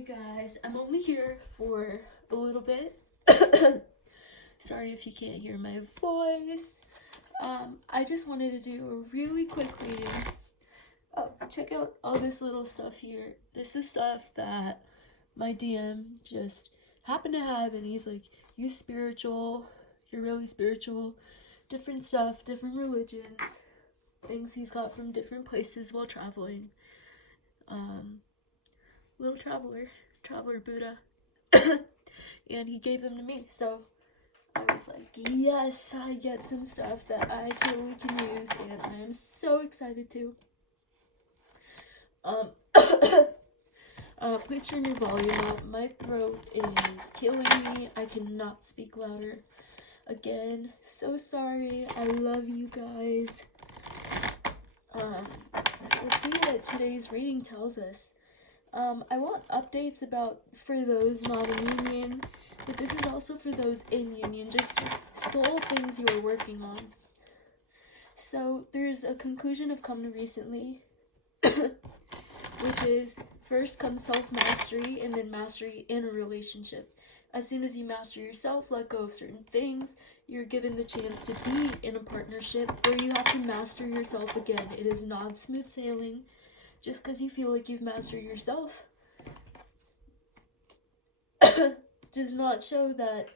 Hey guys, I'm only here for a little bit. Sorry if you can't hear my voice. I just wanted to do a really quick reading. Oh, check out all this little stuff here. This is stuff that my DM just happened to have, and he's like, "You spiritual, you're really spiritual." Different stuff, different religions, things he's got from different places while traveling. Little traveler Buddha. And he gave them to me, so I was like, yes, I get some stuff that I totally can use, and I am so excited to. Please turn your volume up. My throat is killing me. I cannot speak louder. Again, so sorry. I love you guys. Let's see what today's reading tells us. I want updates for those not in union, but this is also for those in union, just soul things you are working on. So there's a conclusion I've come to recently, which is first comes self-mastery and then mastery in a relationship. As soon as you master yourself, let go of certain things, you're given the chance to be in a partnership where you have to master yourself again. It is not smooth sailing. Just because you feel like you've mastered yourself does not show that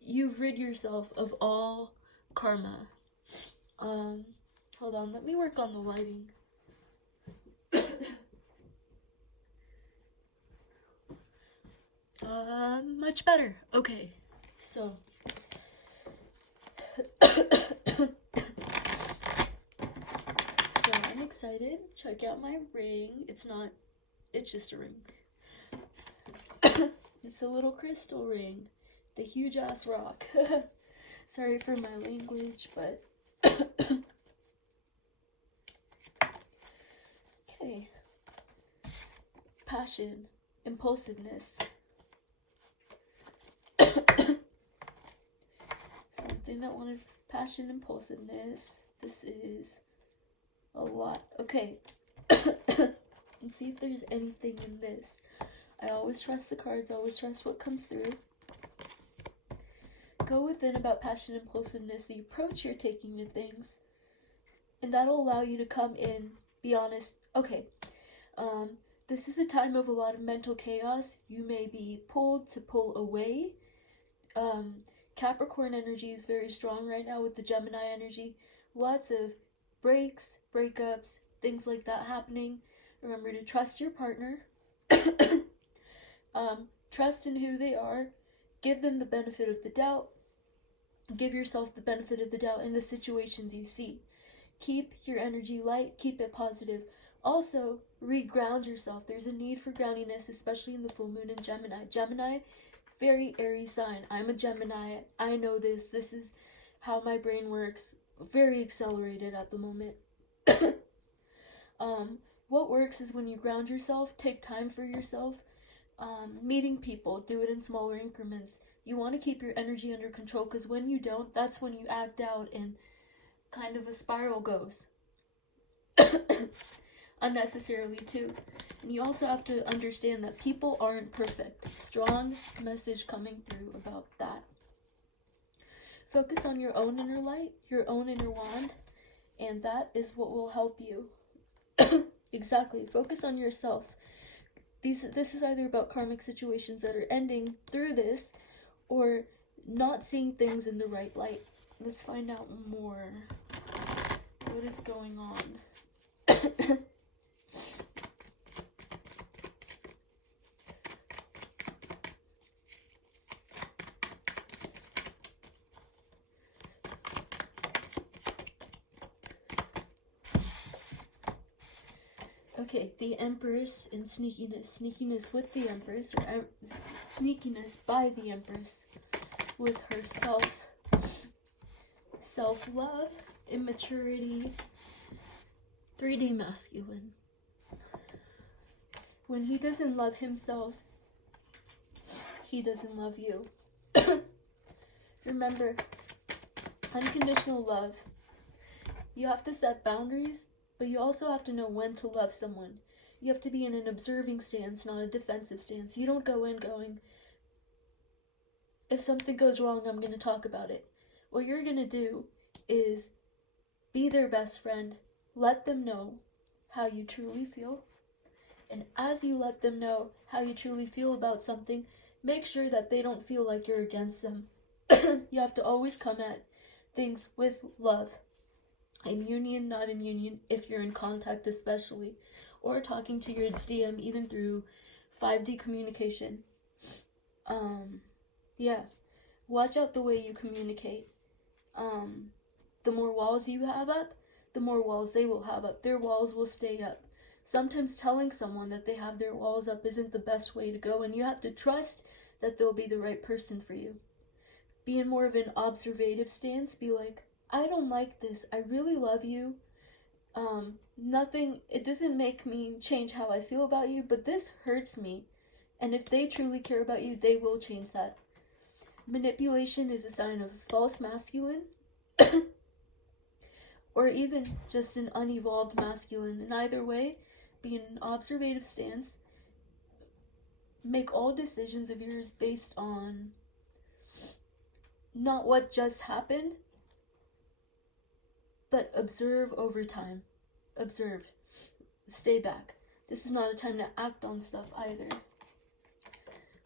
you've rid yourself of all karma. Hold on, let me work on the lighting. Much better. Okay, so I'm excited. Check out my ring. It's just a ring. It's a little crystal ring. The huge ass rock. Sorry for my language, but okay. Passion, impulsiveness. Something that wanted passion, impulsiveness. This is a lot. Okay. Let's see if there's anything in this. I always trust the cards, always trust what comes through. Go within about passion, impulsiveness, the approach you're taking to things, and that'll allow you to come in, be honest. Okay, this is a time of a lot of mental chaos. You may be pulled to pull away. Capricorn energy is very strong right now with the Gemini energy. Lots of breaks, breakups, things like that happening. Remember to trust your partner. Trust in who they are. Give them the benefit of the doubt. Give yourself the benefit of the doubt in the situations you see. Keep your energy light. Keep it positive. Also, re-ground yourself. There's a need for groundiness, especially in the full moon in Gemini. Gemini, very airy sign. I'm a Gemini. I know this. This is how my brain works. Very accelerated at the moment. What works is when you ground yourself, take time for yourself. Meeting people, do it in smaller increments. You want to keep your energy under control, because when you don't, that's when you act out and kind of a spiral goes. Unnecessarily too. And you also have to understand that people aren't perfect. Strong message coming through about that. Focus on your own inner light, your own inner wand, and that is what will help you. Exactly. Focus on yourself. This is either about karmic situations that are ending through this, or not seeing things in the right light. Let's find out more. What is going on? Okay, the Empress and sneakiness. Sneakiness with the Empress, or sneakiness by the Empress with her self-love, immaturity, 3D masculine. When he doesn't love himself, he doesn't love you. Remember, unconditional love. You have to set boundaries, but you also have to know when to love someone. You have to be in an observing stance, not a defensive stance. You don't go in going, if something goes wrong, I'm going to talk about it. What you're going to do is be their best friend. Let them know how you truly feel. And as you let them know how you truly feel about something, make sure that they don't feel like you're against them. You have to always come at things with love. In union, not in union, if you're in contact especially. Or talking to your DM even through 5D communication. Yeah. Watch out the way you communicate. The more walls you have up, the more walls they will have up. Their walls will stay up. Sometimes telling someone that they have their walls up isn't the best way to go, and you have to trust that they'll be the right person for you. Be in more of an observative stance. Be like, I don't like this. I really love you. It doesn't make me change how I feel about you, but this hurts me. And if they truly care about you, they will change that. Manipulation is a sign of false masculine, or even just an unevolved masculine. In either way, be in an observative stance. Make all decisions of yours based on not what just happened, but observe over time. Observe. Stay back. This is not a time to act on stuff either.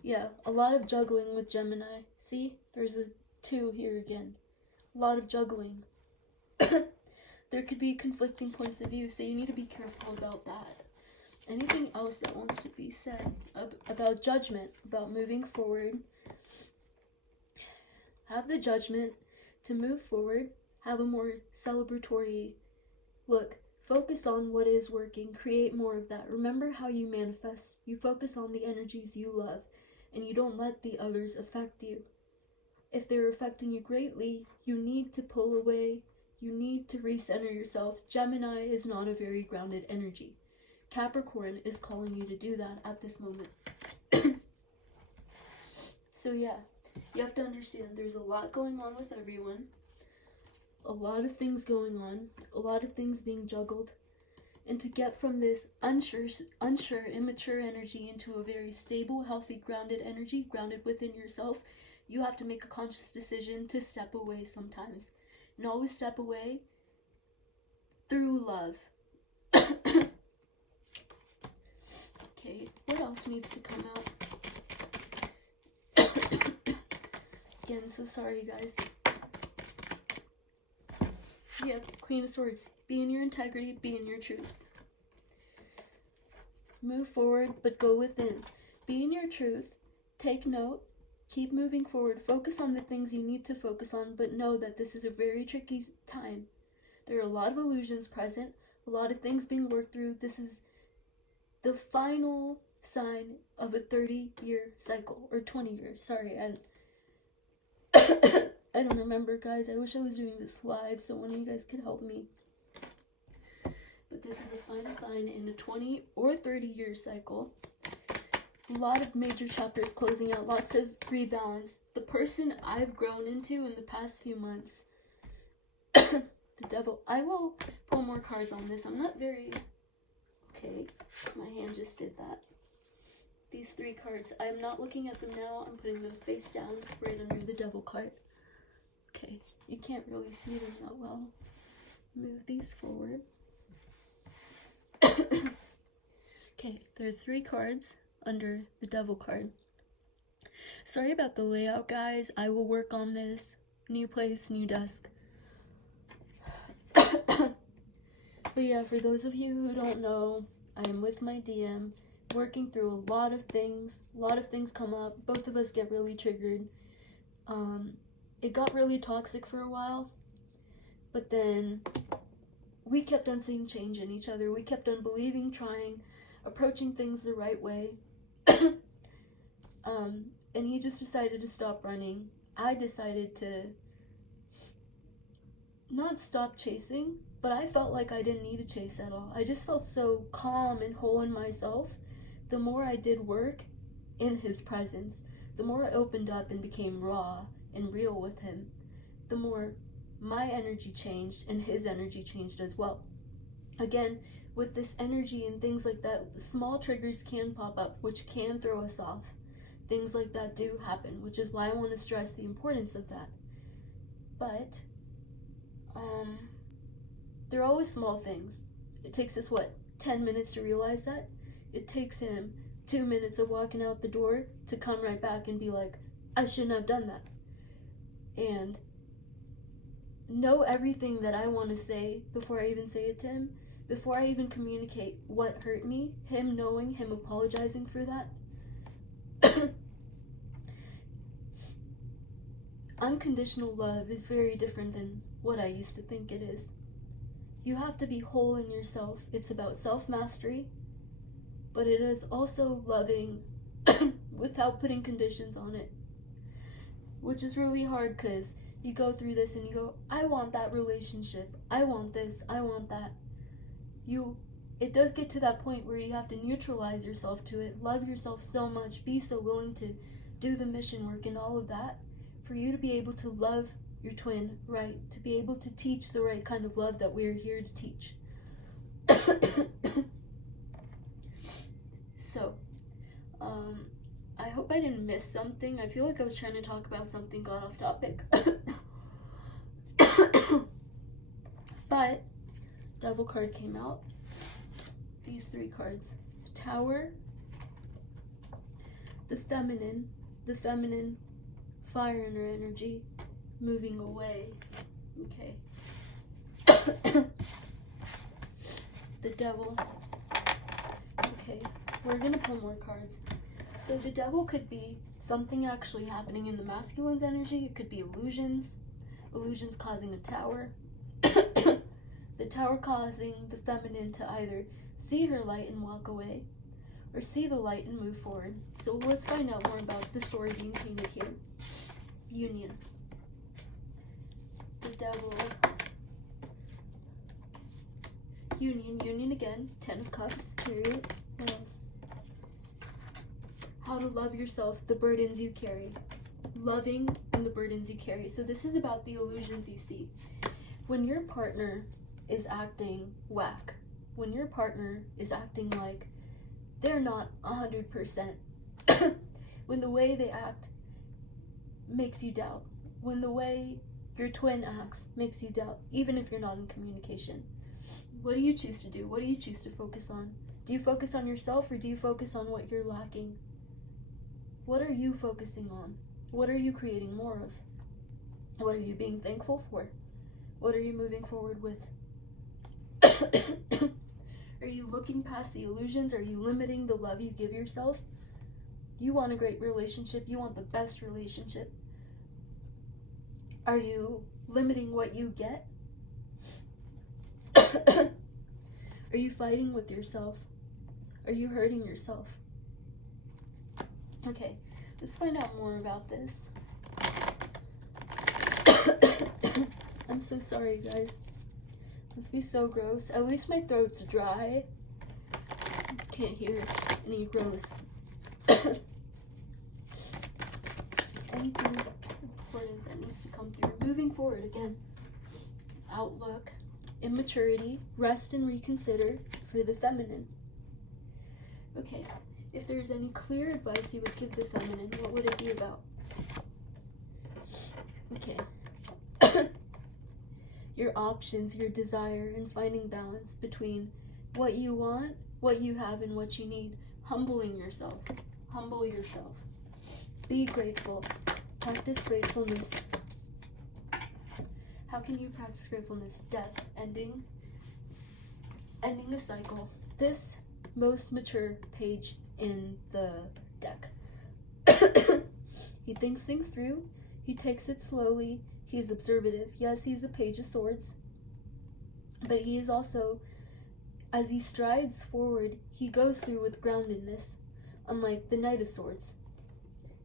Yeah, a lot of juggling with Gemini. See? There's a 2 here again. A lot of juggling. There could be conflicting points of view, so you need to be careful about that. Anything else that wants to be said about judgment, about moving forward? Have the judgment to move forward. Have a more celebratory look. Focus on what is working. Create more of that. Remember how you manifest. You focus on the energies you love, and you don't let the others affect you. If they're affecting you greatly, you need to pull away. You need to recenter yourself. Gemini is not a very grounded energy. Capricorn is calling you to do that at this moment. So yeah, you have to understand there's a lot going on with everyone. A lot of things going on. A lot of things being juggled. And to get from this unsure, immature energy into a very stable, healthy, grounded energy, grounded within yourself, you have to make a conscious decision to step away sometimes. And always step away through love. Okay, what else needs to come out? Again, so sorry guys. Yeah, Queen of Swords. Be in your integrity, be in your truth. Move forward, but go within. Be in your truth, take note, keep moving forward, focus on the things you need to focus on, but know that this is a very tricky time. There are a lot of illusions present, a lot of things being worked through. This is the final sign of a 30-year cycle, or 20 years, sorry, I don't remember, guys. I wish I was doing this live so one of you guys could help me. But this is a final sign in a 20 or 30-year cycle. A lot of major chapters closing out, lots of rebalance. The person I've grown into in the past few months, the devil. I will pull more cards on this. I'm not very... Okay, my hand just did that. These 3 cards, I'm not looking at them now. I'm putting them face down right under the devil card. Okay, you can't really see them that well. Move these forward. Okay, there are 3 cards under the devil card. Sorry about the layout, guys. I will work on this. New place, new desk. But yeah, for those of you who don't know, I am with my DM, working through a lot of things. A lot of things come up. Both of us get really triggered. It got really toxic for a while, but then we kept on seeing change in each other. We kept on believing, trying, approaching things the right way. And he just decided to stop running. I decided to not stop chasing, but I felt like I didn't need to chase at all. I just felt so calm and whole in myself. The more I did work in his presence, the more I opened up and became raw and real with him, the more my energy changed and his energy changed as well. Again, with this energy and things like that, small triggers can pop up, which can throw us off. Things like that do happen, which is why I want to stress the importance of that. But, they're always small things. It takes us, 10 minutes to realize that? It takes him 2 minutes of walking out the door to come right back and be like, I shouldn't have done that. And know everything that I want to say before I even say it to him, before I even communicate what hurt me, him knowing, him apologizing for that. Unconditional love is very different than what I used to think it is. You have to be whole in yourself. It's about self-mastery, but it is also loving without putting conditions on it, which is really hard because you go through this and you go, I want that relationship, I want this, I want that. It does get to that point where you have to neutralize yourself to it, love yourself so much, be so willing to do the mission work and all of that, for you to be able to love your twin right, to be able to teach the right kind of love that we're here to teach. So, I hope I didn't miss something. I feel like I was trying to talk about something, got off topic. But, Devil card came out. These 3 cards. Tower, the feminine, fire in her energy, moving away. Okay. The Devil. Okay, we're gonna pull more cards. So the Devil could be something actually happening in the masculine's energy. It could be illusions causing a tower. The tower causing the feminine to either see her light and walk away, or see the light and move forward. So let's find out more about the story being painted here. Union. The Devil. Union again. 10 of Cups. Chariot. What else? How to love yourself, the burdens you carry. Loving and the burdens you carry. So this is about the illusions you see. When your partner is acting whack, when your partner is acting like they're not 100%, when the way they act makes you doubt, when the way your twin acts makes you doubt, even if you're not in communication, what do you choose to do? What do you choose to focus on? Do you focus on yourself, or do you focus on what you're lacking? What are you focusing on? What are you creating more of? What are you being thankful for? What are you moving forward with? Are you looking past the illusions? Are you limiting the love you give yourself? You want a great relationship. You want the best relationship. Are you limiting what you get? Are you fighting with yourself? Are you hurting yourself? Okay, let's find out more about this. I'm so sorry, guys. Must be so gross. At least my throat's dry. Can't hear any gross. Anything important that needs to come through. Moving forward again. Outlook, immaturity, rest and reconsider for the feminine. Okay, if there's any clear advice you would give the feminine, what would it be about? Okay. Your options, your desire, and finding balance between what you want, what you have, and what you need. Humbling yourself. Humble yourself. Be grateful. Practice gratefulness. How can you practice gratefulness? Death. Ending the cycle. This most mature page in the deck. He thinks things through. He takes it slowly. He's observative. Yes, he's a Page of Swords. But he is also, as he strides forward, he goes through with groundedness, unlike the Knight of Swords.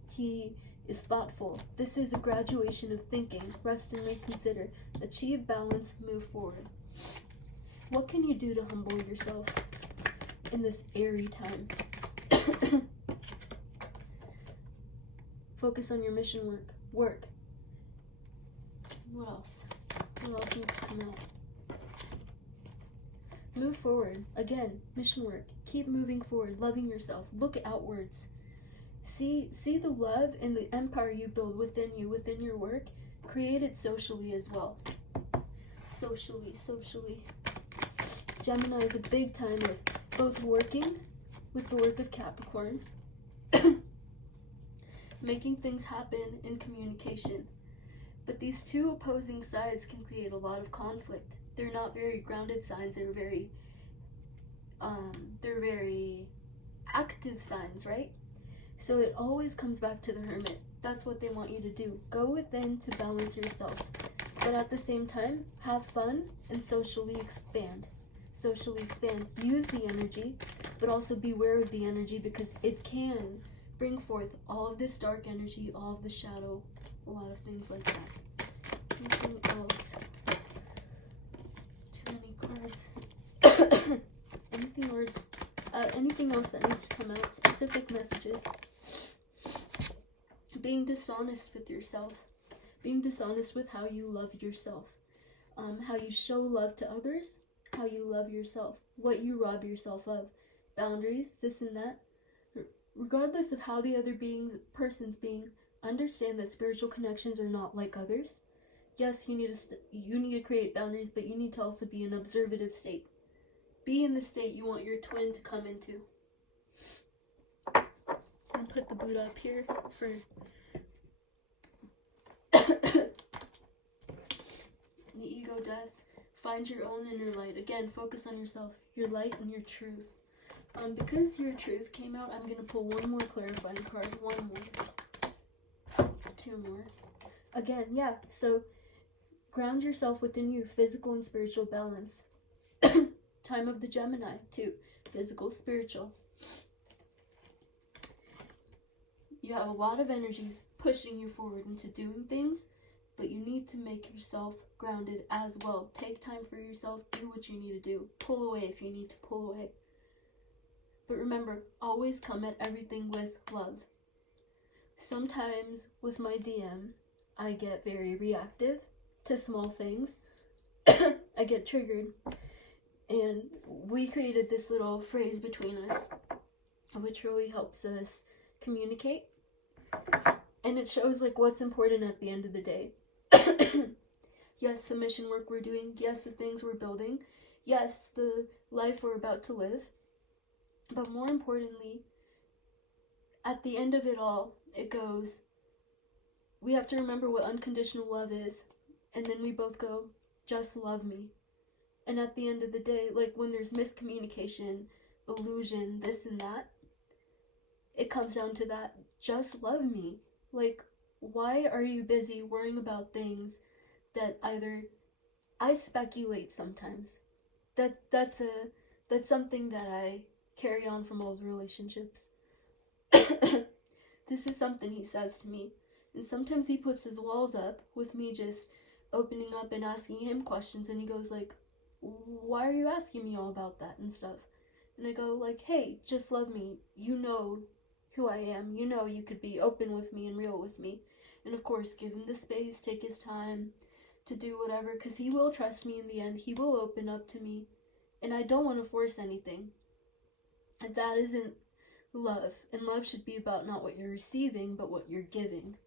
He is thoughtful. This is a graduation of thinking. Rest and reconsider. Achieve balance. Move forward. What can you do to humble yourself in this airy time? Focus on your mission work. What else? What else needs to come out? Move move forward. Again, mission work. Keep moving forward, loving yourself. Look outwards. See the love and the empire you build within you, within your work. Create it socially as well. Socially. Gemini is a big time of both working with the work of Capricorn, making things happen in communication. But these two opposing sides can create a lot of conflict. They're not very grounded signs. They're very active signs, right? So it always comes back to the Hermit. That's what they want you to do. Go within to balance yourself. But at the same time, have fun and socially expand. Socially expand. Use the energy, but also beware of the energy, because it can bring forth all of this dark energy, all of the shadow, a lot of things like that. Anything else? Too many cards. Anything else that needs to come out? Specific messages. Being dishonest with yourself. Being dishonest with how you love yourself. How you show love to others. How you love yourself. What you rob yourself of. Boundaries, this and that. Regardless of how the other person's being, understand that spiritual connections are not like others. Yes, you need to create boundaries, but you need to also be in an observative state. Be in the state you want your twin to come into. And put the Buddha up here for the ego death. Find your own inner light. Again, focus on yourself, your light and your truth. Because your truth came out, I'm going to pull one more clarifying card. One more. Two more. Again, yeah, so ground yourself within you, physical and spiritual balance. Time of the Gemini, too. Physical, spiritual. You have a lot of energies pushing you forward into doing things, but you need to make yourself grounded as well. Take time for yourself. Do what you need to do. Pull away if you need to pull away. But remember, always come at everything with love. Sometimes with my DM, I get very reactive to small things. I get triggered. And we created this little phrase between us, which really helps us communicate. And it shows like what's important at the end of the day. Yes, the mission work we're doing. Yes, the things we're building. Yes, the life we're about to live. But more importantly, at the end of it all, it goes, we have to remember what unconditional love is. And then we both go, just love me. And at the end of the day, like when there's miscommunication, illusion, this and that, it comes down to that, just love me. Like, why are you busy worrying about things that either, I speculate sometimes. That's something that I carry on from old relationships. This is something he says to me. And sometimes he puts his walls up with me just opening up and asking him questions. And he goes like, why are you asking me all about that and stuff? And I go like, hey, just love me. You know who I am. You know you could be open with me and real with me. And of course, give him the space, take his time to do whatever. Because he will trust me in the end. He will open up to me. And I don't want to force anything. And that isn't love. And love should be about not what you're receiving, but what you're giving.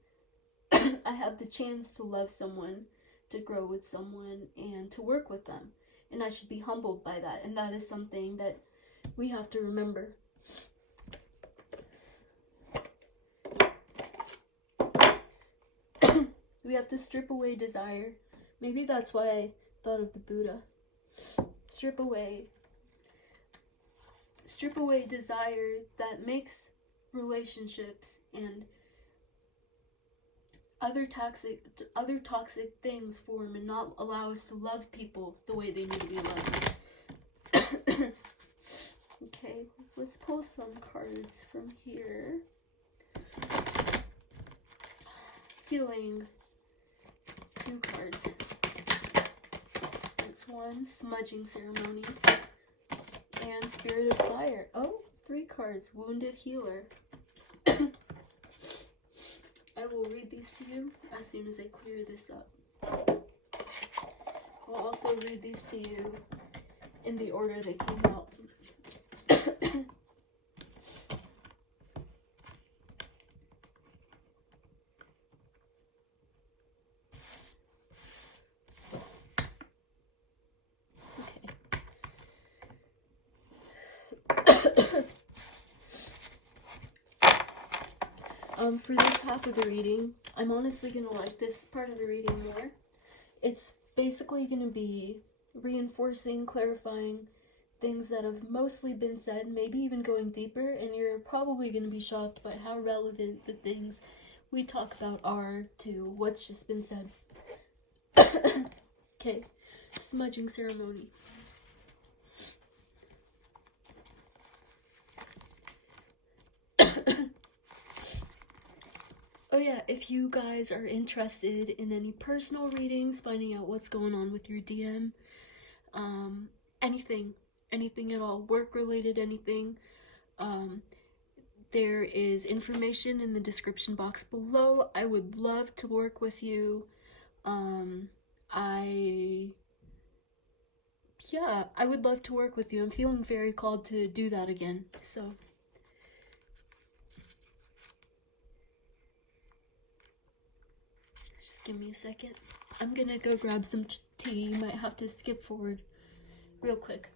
I have the chance to love someone, to grow with someone, and to work with them. And I should be humbled by that. And that is something that we have to remember. We have to strip away desire. Maybe that's why I thought of the Buddha. Strip away desire that makes relationships and other toxic things form and not allow us to love people the way they need to be loved. Okay, let's pull some cards from here. Feeling 2 cards. That's 1, smudging ceremony, and spirit of fire. Oh, 3 cards, wounded healer. I will read these to you as soon as I clear this up. I'll also read these to you in the order they came out. For this half of the reading, I'm honestly going to like this part of the reading more. It's basically going to be reinforcing, clarifying things that have mostly been said, maybe even going deeper, and you're probably going to be shocked by how relevant the things we talk about are to what's just been said. Okay, smudging ceremony. Oh yeah, if you guys are interested in any personal readings, finding out what's going on with your DM, anything at all, work-related anything, there is information in the description box below. I would love to work with you. I would love to work with you. I'm feeling very called to do that again, so... Just give me a second. I'm gonna go grab some tea. You might have to skip forward real quick.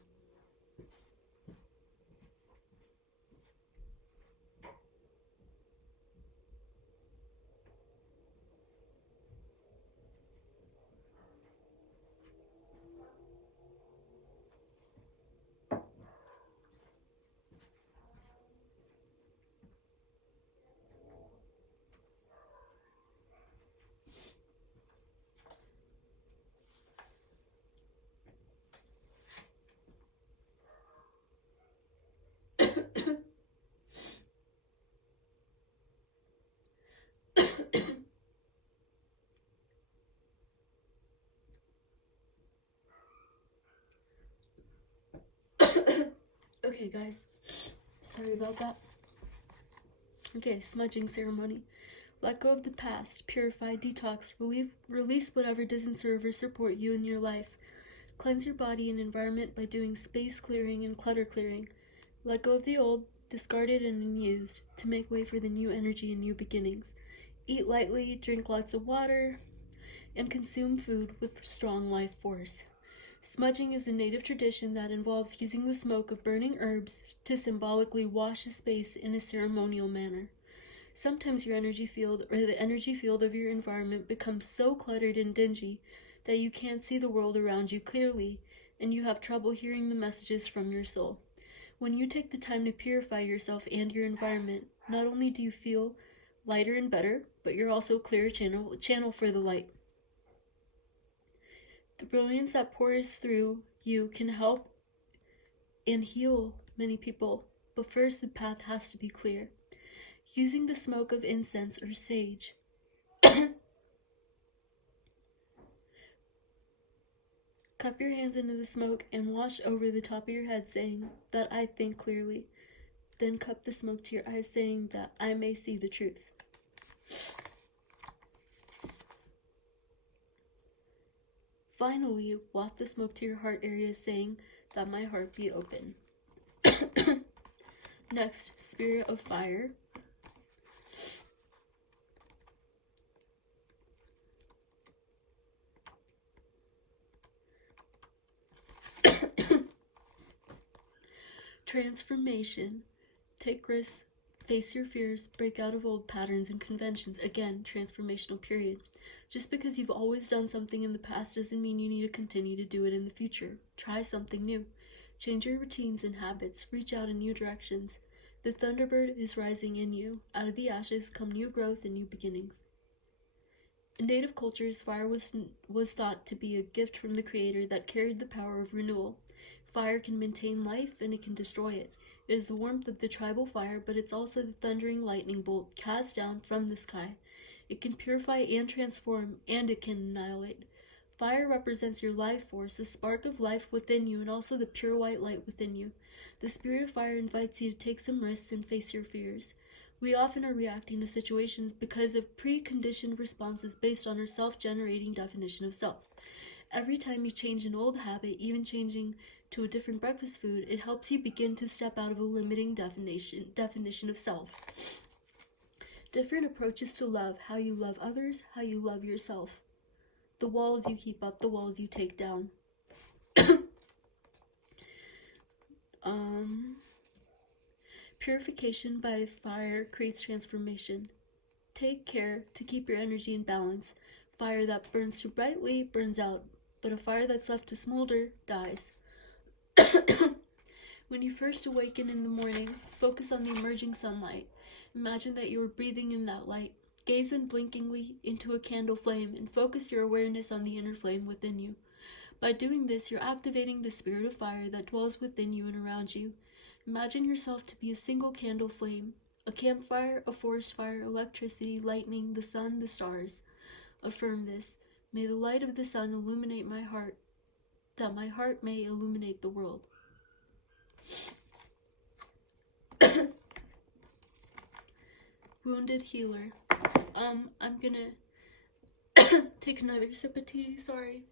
Okay, guys. Sorry about that. Okay, smudging ceremony. Let go of the past. Purify, detox, release whatever doesn't serve or support you in your life. Cleanse your body and environment by doing space clearing and clutter clearing. Let go of the old, discarded and unused, to make way for the new energy and new beginnings. Eat lightly, drink lots of water, and consume food with strong life force. Smudging is a native tradition that involves using the smoke of burning herbs to symbolically wash a space in a ceremonial manner. Sometimes your energy field or the energy field of your environment becomes so cluttered and dingy that you can't see the world around you clearly, and you have trouble hearing the messages from your soul. When you take the time to purify yourself and your environment, not only do you feel lighter and better, but you're also a clearer channel for the light. The brilliance that pours through you can help and heal many people, but first the path has to be clear. Using the smoke of incense or sage, cup your hands into the smoke and wash over the top of your head, saying that I think clearly. Then cup the smoke to your eyes, saying that I may see the truth. Finally, waft the smoke to your heart area, saying that my heart be open. Next, spirit of fire. Transformation. Take risks, face your fears, break out of old patterns and conventions. Again, transformational period. Just because you've always done something in the past doesn't mean you need to continue to do it in the future. Try something new. Change your routines and habits. Reach out in new directions. The Thunderbird is rising in you. Out of the ashes come new growth and new beginnings. In native cultures, fire was thought to be a gift from the Creator that carried the power of renewal. Fire can maintain life and it can destroy it. It is the warmth of the tribal fire, but it's also the thundering lightning bolt cast down from the sky. It can purify and transform, and it can annihilate. Fire represents your life force, the spark of life within you, and also the pure white light within you. The spirit of fire invites you to take some risks and face your fears. We often are reacting to situations because of preconditioned responses based on our self-generating definition of self. Every time you change an old habit, even changing to a different breakfast food, it helps you begin to step out of a limiting definition of self. Different approaches to love, how you love others, how you love yourself. The walls you keep up, the walls you take down. Purification by fire creates transformation. Take care to keep your energy in balance. Fire that burns too brightly burns out, but a fire that's left to smolder dies. When you first awaken in the morning, focus on the emerging sunlight. Imagine that you are breathing in that light. Gaze unblinkingly into a candle flame and focus your awareness on the inner flame within you. By doing this, you're activating the spirit of fire that dwells within you and around you. Imagine yourself to be a single candle flame, a campfire, a forest fire, electricity, lightning, the sun, the stars. Affirm this. May the light of the sun illuminate my heart, that my heart may illuminate the world. Wounded healer. I'm gonna take another sip of tea, sorry.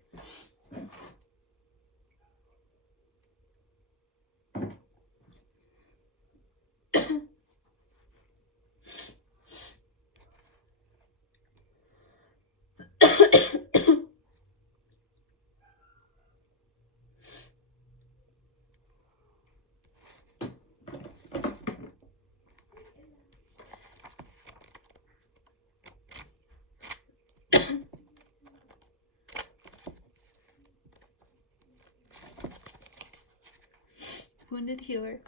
Wounded healer.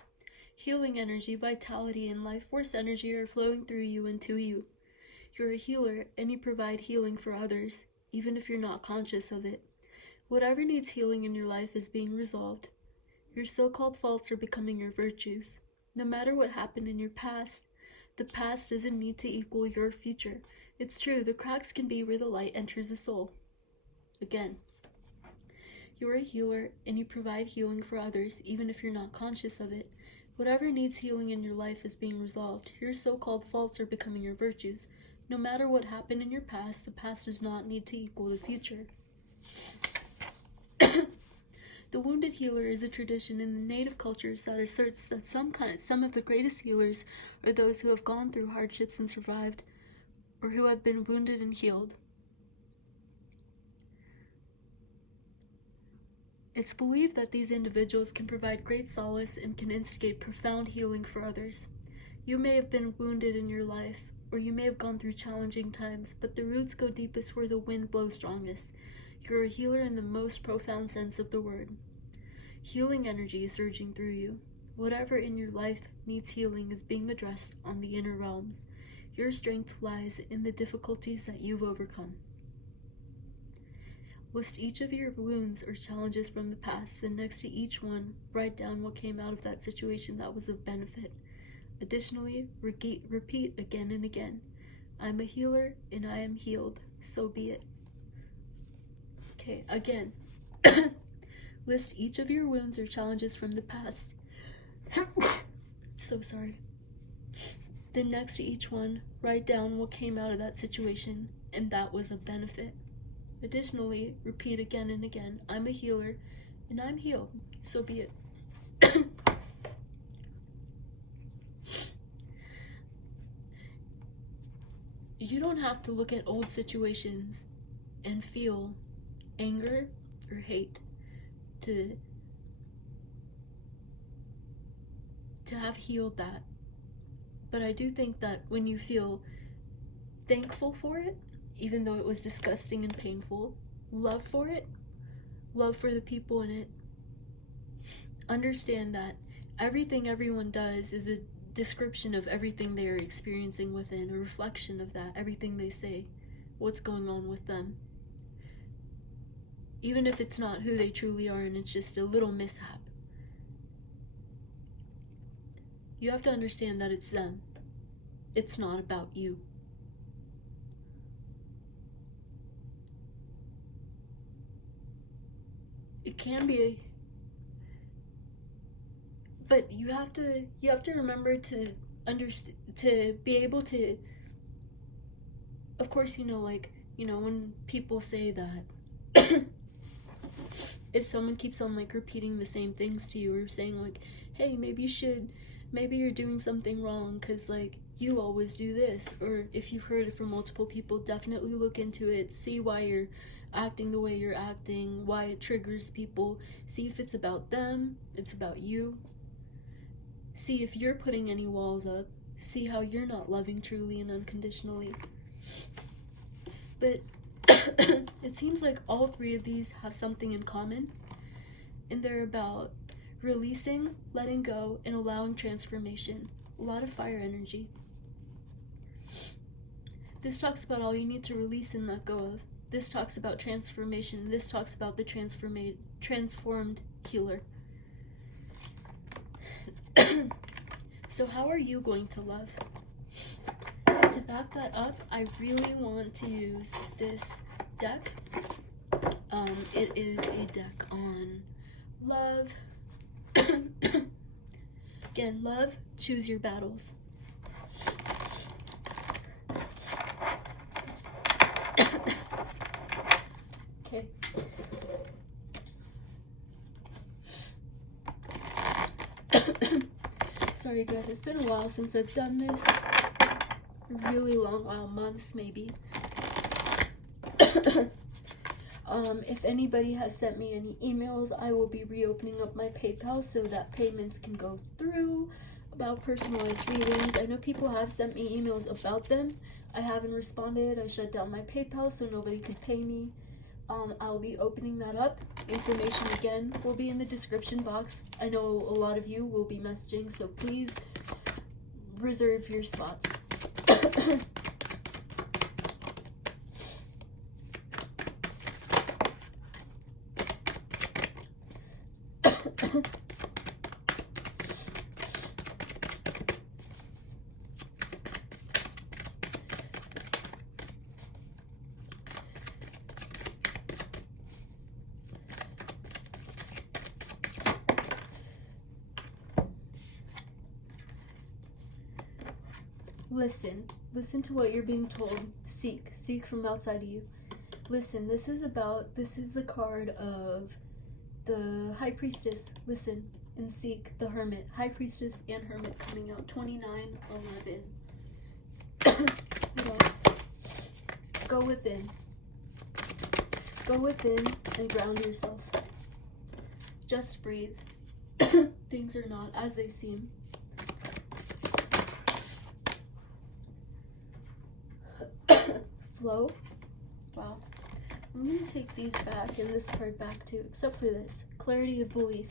Healing energy, vitality, and life force energy are flowing through you and to you. You're a healer, and you provide healing for others, even if you're not conscious of it. Whatever needs healing in your life is being resolved. Your so-called faults are becoming your virtues. No matter what happened in your past, the past doesn't need to equal your future. It's true, the cracks can be where the light enters the soul. Again. You're a healer, and you provide healing for others, even if you're not conscious of it. Whatever needs healing in your life is being resolved. Your so-called faults are becoming your virtues. No matter what happened in your past, the past does not need to equal the future. The wounded healer is a tradition in the native cultures that asserts that some of the greatest healers are those who have gone through hardships and survived, or who have been wounded and healed. It's believed that these individuals can provide great solace and can instigate profound healing for others. You may have been wounded in your life, or you may have gone through challenging times, but the roots go deepest where the wind blows strongest. You're a healer in the most profound sense of the word. Healing energy is surging through you. Whatever in your life needs healing is being addressed on the inner realms. Your strength lies in the difficulties that you've overcome. List each of your wounds or challenges from the past, then next to each one, write down what came out of that situation that was of benefit. Additionally, repeat again and again. I'm a healer and I am healed, so be it. Okay, again. List each of your wounds or challenges from the past. So sorry. Then next to each one, write down what came out of that situation and that was of benefit. Additionally, repeat again and again, I'm a healer, and I'm healed, so be it. You don't have to look at old situations and feel anger or hate to have healed that. But I do think that when you feel thankful for it, even though it was disgusting and painful, love for it, love for the people in it, understand that everything everyone does is a description of everything they are experiencing within, a reflection of that, everything they say, what's going on with them. Even if it's not who they truly are and it's just a little mishap. You have to understand that it's them. It's not about you. It can be, but you have to remember to understand, to be able to, of course, when people say that if someone keeps on like repeating the same things to you, or saying like, hey, maybe you're doing something wrong because like you always do this, or if you've heard it from multiple people, definitely look into it, see why you're acting the way you're acting, why it triggers people, see if it's about them, it's about you, see if you're putting any walls up, see how you're not loving truly and unconditionally. But it seems like all three of these have something in common, and they're about releasing, letting go, and allowing transformation. A lot of fire energy. This talks about all you need to release and let go of. This talks about transformation. This talks about the transformed healer. So how are you going to love? To back that up, I really want to use this deck. It is a deck on love. Again, love, choose your battles. Okay. Sorry guys, it's been a while since I've done this. Really long while, months maybe. If anybody has sent me any emails, I will be reopening up my PayPal so that payments can go through about personalized readings. I know people have sent me emails about them. I haven't responded. I shut down my PayPal so nobody could pay me. I'll be opening that up. Information again will be in the description box. I know a lot of you will be messaging, so please reserve your spots. Listen to what you're being told. Seek from outside of you. Listen, this is the card of the High Priestess. Listen and seek the Hermit. High Priestess and Hermit coming out 29/11. What else? Go within. Go within and ground yourself. Just breathe. Things are not as they seem. Flow. Wow. I'm going to take these back and this card back too, except for this. Clarity of belief.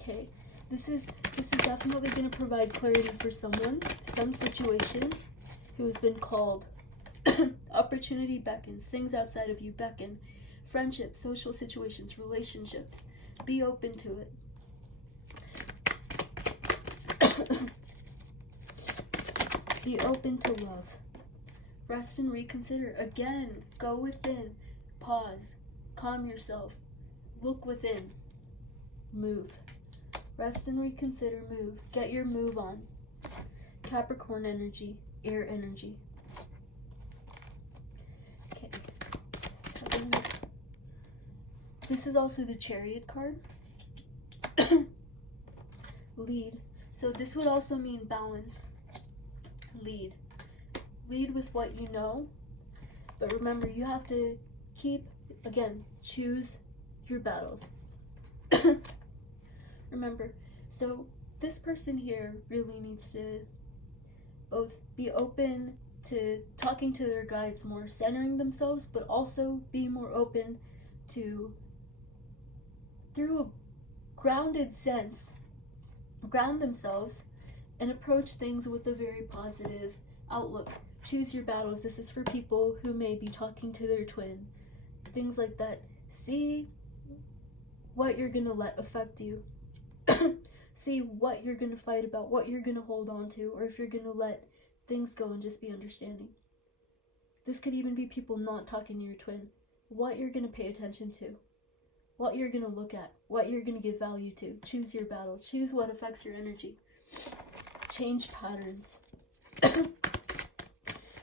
Okay. This is definitely going to provide clarity for someone, some situation who has been called. Opportunity beckons. Things outside of you beckon. Friendships, social situations, relationships. Be open to it. Be open to love. Rest and reconsider. Again, go within. Pause. Calm yourself. Look within. Move. Rest and reconsider. Move. Get your move on. Capricorn energy. Air energy. Okay. 7. This is also the Chariot card. Lead. So this would also mean balance. Lead. Lead with what you know, but remember, you have to choose your battles. Remember, so this person here really needs to both be open to talking to their guides more, centering themselves, but also be more open to, through a grounded sense, ground themselves and approach things with a very positive outlook. Choose your battles. This is for people who may be talking to their twin. Things like that. See what you're going to let affect you. See what you're going to fight about, what you're going to hold on to, or if you're going to let things go and just be understanding. This could even be people not talking to your twin. What you're going to pay attention to. What you're going to look at. What you're going to give value to. Choose your battles. Choose what affects your energy. Change patterns.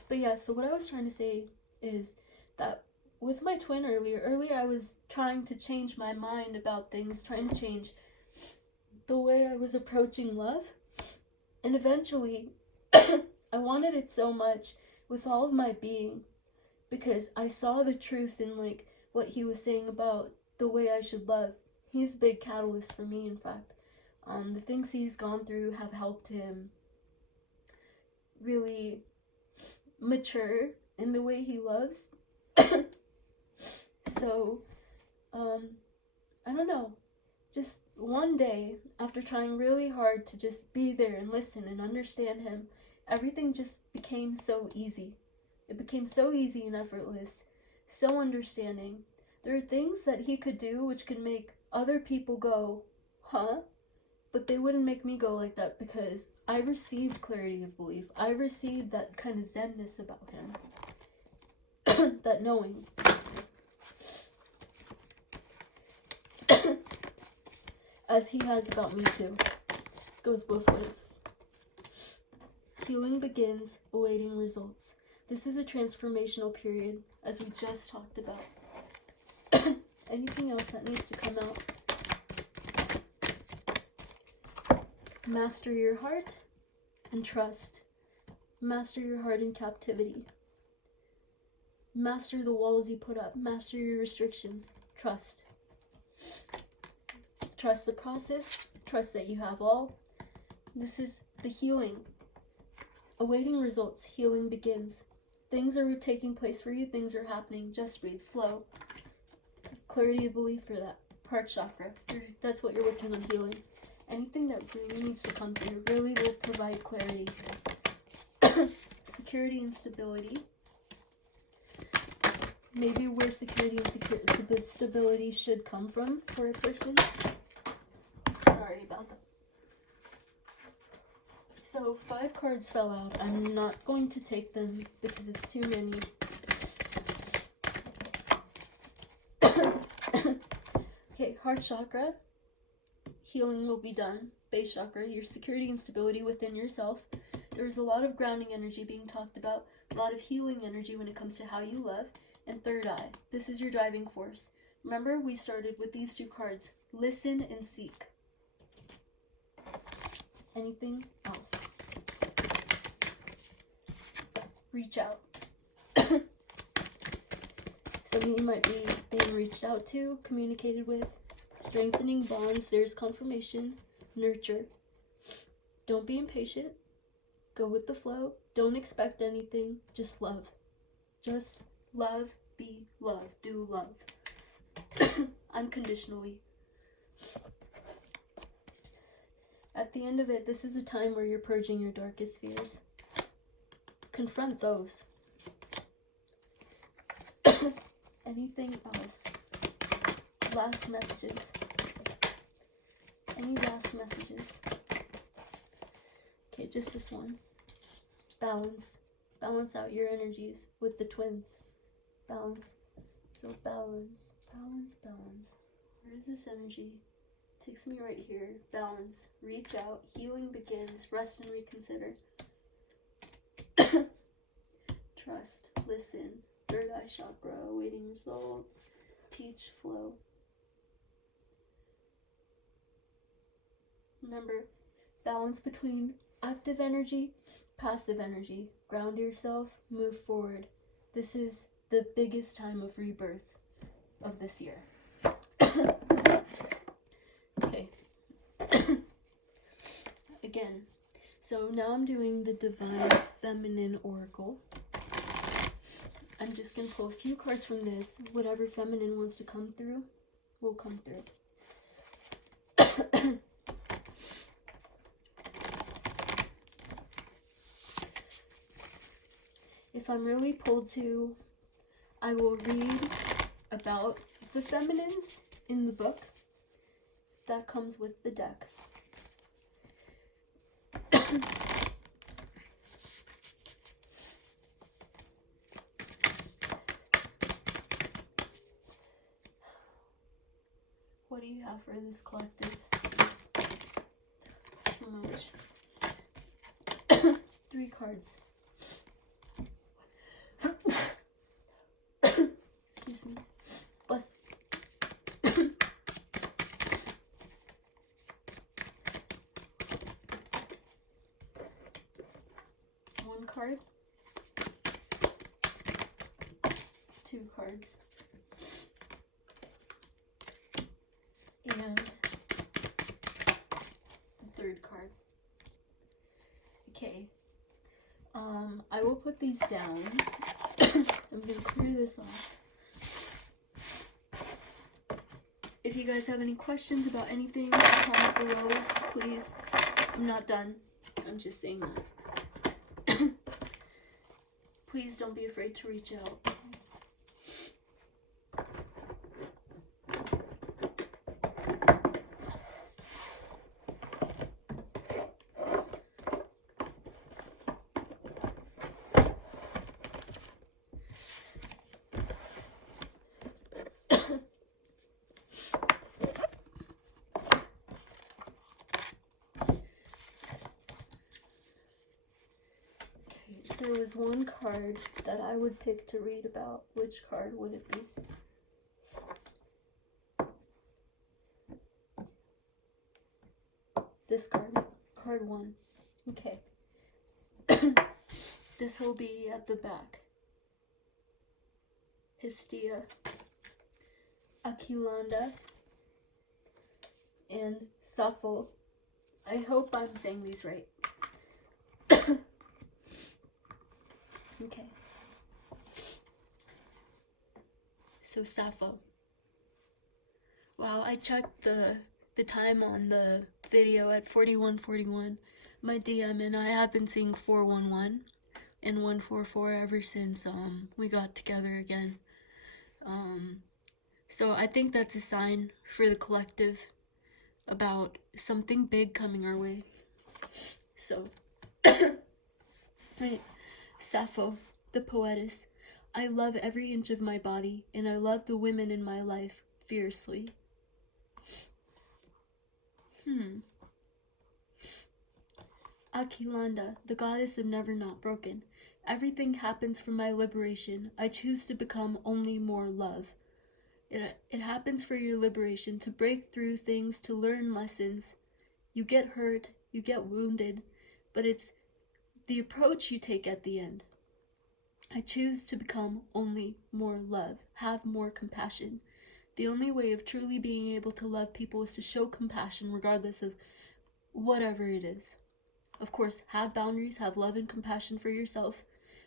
But yeah, so what I was trying to say is that with my twin earlier I was trying to change my mind about things, trying to change the way I was approaching love. And eventually, I wanted it so much with all of my being, because I saw the truth in, like, what he was saying about the way I should love. He's a big catalyst for me, in fact. The things he's gone through have helped him really mature in the way he loves. So, I don't know. Just one day, after trying really hard to just be there and listen and understand him, everything just became so easy. It became so easy and effortless, so understanding. There are things that he could do which could make other people go, huh? But they wouldn't make me go like that, because I received clarity of belief. I received that kind of zenness about him. That knowing. As he has about me too. Goes both ways. Healing begins, awaiting results. This is a transformational period, as we just talked about. Anything else that needs to come out? Master your heart and trust. Master your heart in captivity. Master the walls you put up. Master your restrictions. Trust. Trust the process. Trust that you have all. This is the healing. Awaiting results. Healing begins. Things are taking place for you. Things are happening. Just breathe. Flow. Clarity of belief for that. Heart chakra. That's what you're working on healing. Anything that really needs to come through really will provide clarity. Security and stability. Maybe where security and stability should come from for a person. Sorry about that. So 5 cards fell out. I'm not going to take them because it's too many. Okay, heart chakra. Healing will be done. Base chakra, your security and stability within yourself. There's a lot of grounding energy being talked about, a lot of healing energy when it comes to how you love. And third eye, this is your driving force. Remember, we started with these 2 cards. Listen and seek. Anything else? Reach out. Some of you might be being reached out to, communicated with. Strengthening bonds, there's confirmation. Nurture. Don't be impatient. Go with the flow. Don't expect anything. Just love. Just love, be love, do love. Unconditionally. At the end of it, this is a time where you're purging your darkest fears. Confront those. Anything else? Last messages. Any last messages? Okay, just this one. Balance. Balance out your energies with the twins. Balance. So balance. Balance, balance. Where is this energy? Takes me right here. Balance. Reach out. Healing begins. Rest and reconsider. Trust. Listen. Third eye chakra. Awaiting results. Teach. Flow. Remember, balance between active energy, passive energy. Ground yourself. Move forward. This is the biggest time of rebirth of this year. Okay. Again, so now I'm doing the Divine Feminine Oracle. I'm just going to pull a few cards from this. Whatever feminine wants to come through will come through. If I'm really pulled to, I will read about the feminines in the book that comes with the deck. What do you have for this collective? Too much. 3 cards. Excuse card. 2 cards. And the 3rd card. Okay. I will put these down. I'm gonna clear this off. If you guys have any questions about anything, comment below, please. I'm not done. I'm just saying that. Please don't be afraid to reach out. There was one card that I would pick to read about. Which card would it be? This card. Card 1. Okay. This will be at the back. Hestia, Aquilanda, and Sappho. I hope I'm saying these right. Okay. So Sappho. Wow, I checked the time on the video at 41:41. My DM and I have been seeing 411 and 144 ever since we got together again. So I think that's a sign for the collective about something big coming our way. So right. Sappho, the poetess. I love every inch of my body, and I love the women in my life fiercely. Aquilanda, the goddess of never not broken. Everything happens for my liberation. I choose to become only more love. It happens for your liberation, to break through things, to learn lessons. You get hurt, you get wounded, but it's the approach you take at the end. I choose to become only more love, have more compassion. The only way of truly being able to love people is to show compassion regardless of whatever it is. Of course, have boundaries, have love and compassion for yourself,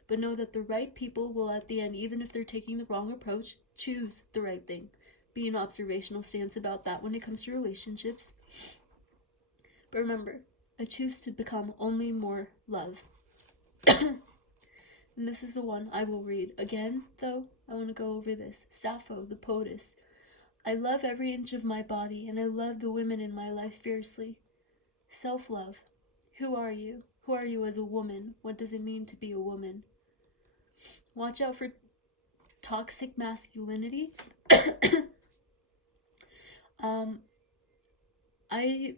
but know that the right people will at the end, even if they're taking the wrong approach, choose the right thing. Be an observational stance about that when it comes to relationships. But remember, I choose to become only more love. And this is the one I will read. Again, though, I want to go over this. Sappho, the poetess. I love every inch of my body, and I love the women in my life fiercely. Self-love. Who are you? Who are you as a woman? What does it mean to be a woman? Watch out for toxic masculinity. I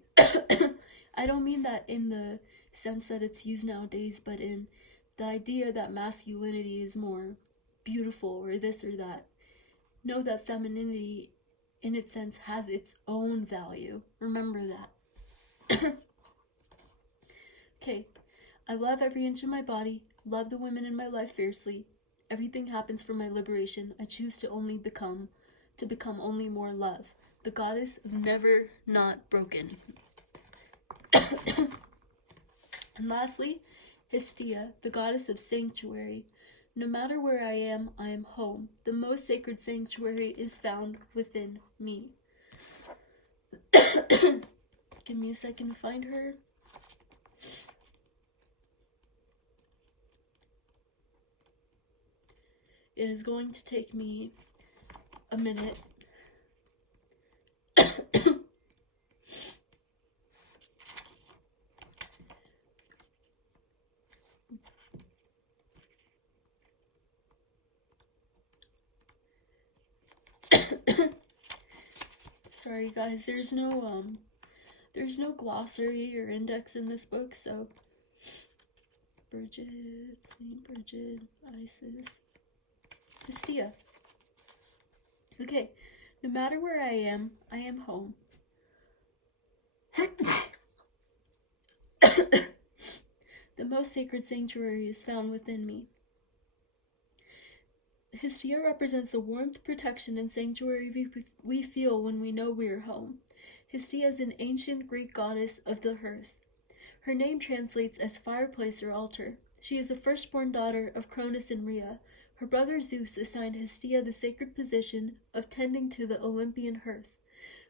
don't mean that in the sense that it's used nowadays, but in the idea that masculinity is more beautiful or this or that. Know that femininity, in its sense, has its own value. Remember that. Okay. I love every inch of my body, love the women in my life fiercely. Everything happens for my liberation. I choose to become only more love. The goddess of never not broken. And lastly, Hestia, the goddess of sanctuary. No matter where I am home. The most sacred sanctuary is found within me. Give me a second to find her. It is going to take me a minute. Sorry guys, there's no glossary or index in this book, so Bridget, Saint Bridget, Isis, Hestia. Okay, no matter where I am home. The most sacred sanctuary is found within me. Hestia represents the warmth, protection, and sanctuary we feel when we know we are home. Hestia is an ancient Greek goddess of the hearth. Her name translates as fireplace or altar. She is the firstborn daughter of Cronus and Rhea. Her brother Zeus assigned Hestia the sacred position of tending to the Olympian hearth.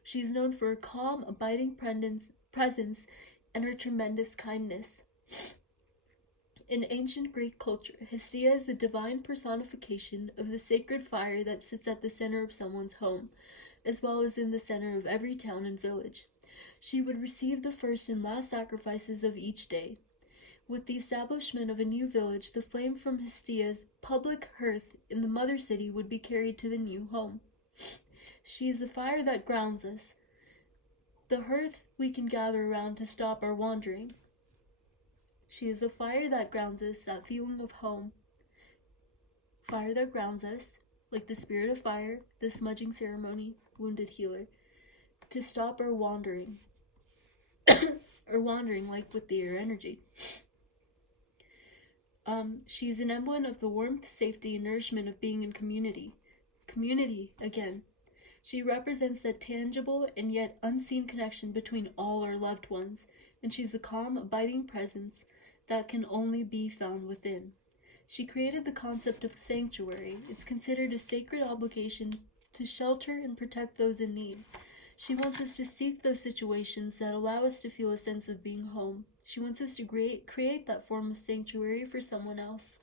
She is known for her calm, abiding presence and her tremendous kindness. In ancient Greek culture, Hestia is the divine personification of the sacred fire that sits at the center of someone's home, as well as in the center of every town and village. She would receive the first and last sacrifices of each day. With the establishment of a new village, the flame from Hestia's public hearth in the mother city would be carried to the new home. She is the fire that grounds us, the hearth we can gather around to stop our wandering. She is the fire that grounds us, that feeling of home. Fire that grounds us, like the spirit of fire, the smudging ceremony, wounded healer, to stop our wandering, or wandering like with the air energy. She is an emblem of the warmth, safety, and nourishment of being in community. Community, again. She represents that tangible and yet unseen connection between all our loved ones, and she's the calm, abiding presence that can only be found within. She created the concept of sanctuary. It's considered a sacred obligation to shelter and protect those in need. She wants us to seek those situations that allow us to feel a sense of being home. She wants us to create that form of sanctuary for someone else.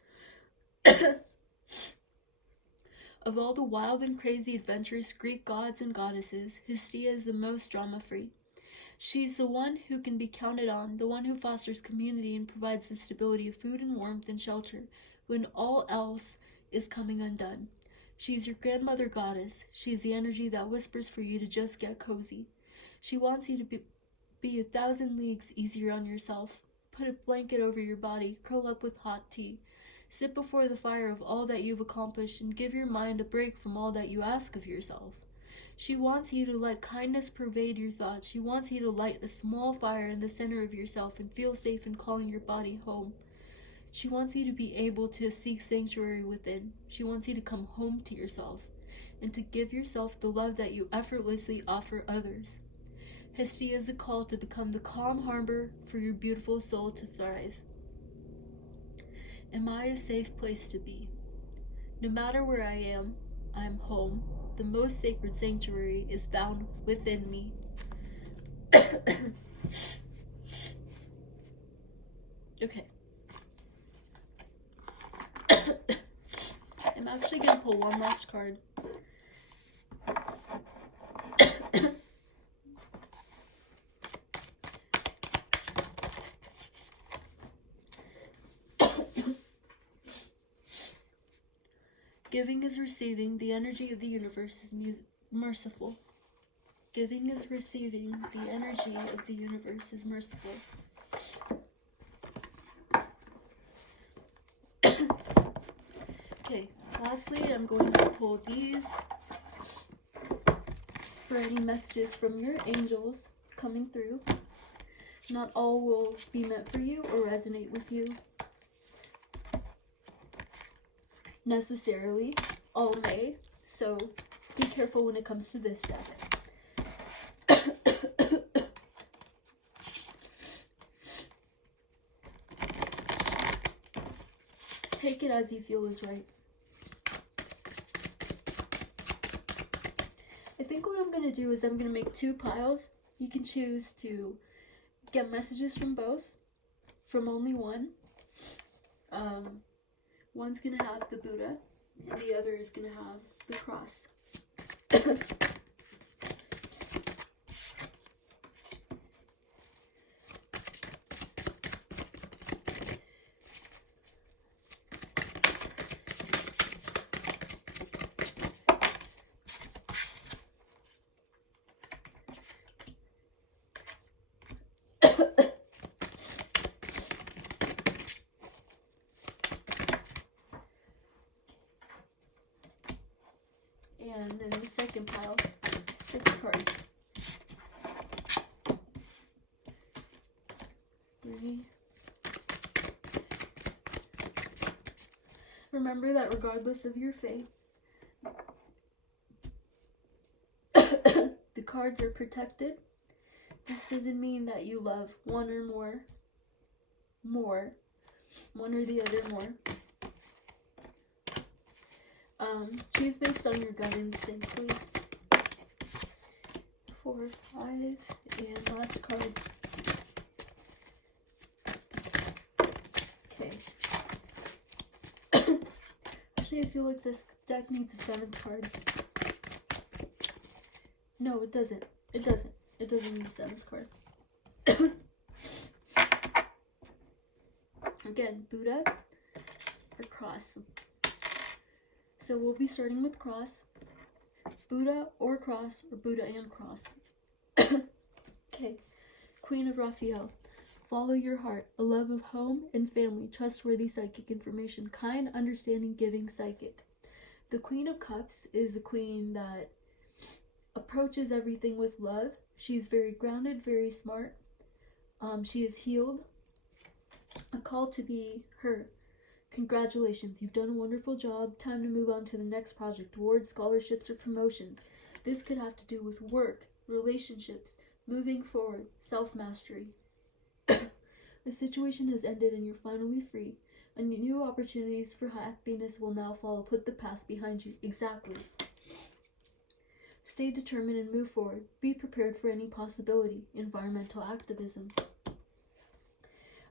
Of all the wild and crazy adventurous Greek gods and goddesses, Hestia is the most drama-free. She's the one who can be counted on, the one who fosters community and provides the stability of food and warmth and shelter when all else is coming undone. She's your grandmother goddess. She's the energy that whispers for you to just get cozy. She wants you to be 1,000 leagues easier on yourself. Put a blanket over your body, curl up with hot tea. Sit before the fire of all that you've accomplished and give your mind a break from all that you ask of yourself. She wants you to let kindness pervade your thoughts. She wants you to light a small fire in the center of yourself and feel safe in calling your body home. She wants you to be able to seek sanctuary within. She wants you to come home to yourself and to give yourself the love that you effortlessly offer others. Hestia is a call to become the calm harbor for your beautiful soul to thrive. Am I a safe place to be? No matter where I am home. The most sacred sanctuary is found within me. Okay. I'm actually going to pull one last card. Giving is receiving. The energy of the universe is merciful. Giving is receiving. The energy of the universe is merciful. Okay, lastly, I'm going to pull these for any messages from your angels coming through. Not all will be meant for you or resonate with you necessarily. All may, so be careful when it comes to this deck. Take it as you feel is right. I think what I'm going to do is I'm going to make two piles. You can choose to get messages from both, from only one. One's going to have the Buddha, and the other is going to have the cross. And then the second pile, 6 cards. 3, Remember that regardless of your faith, the cards are protected. This doesn't mean that you love one or more, one or the other more. Choose based on your gut instinct, please. 4, 5, and last card. Okay. Actually, I feel like this deck needs a 7th card. No, it doesn't. It doesn't. It doesn't need a 7th card. Again, Buddha or cross. So we'll be starting with cross. Buddha or cross, or Buddha and cross. Okay. Queen of Raphael. Follow your heart. A love of home and family. Trustworthy psychic information. Kind, understanding, giving psychic. The Queen of Cups is a queen that approaches everything with love. She's very grounded, very smart. She is healed. A call to be her. Congratulations, you've done a wonderful job. Time to move on to the next project. Awards, scholarships, or promotions. This could have to do with work, relationships, moving forward, self-mastery. The situation has ended and you're finally free. And new opportunities for happiness will now follow. Put the past behind you. Exactly. Stay determined and move forward. Be prepared for any possibility. Environmental activism.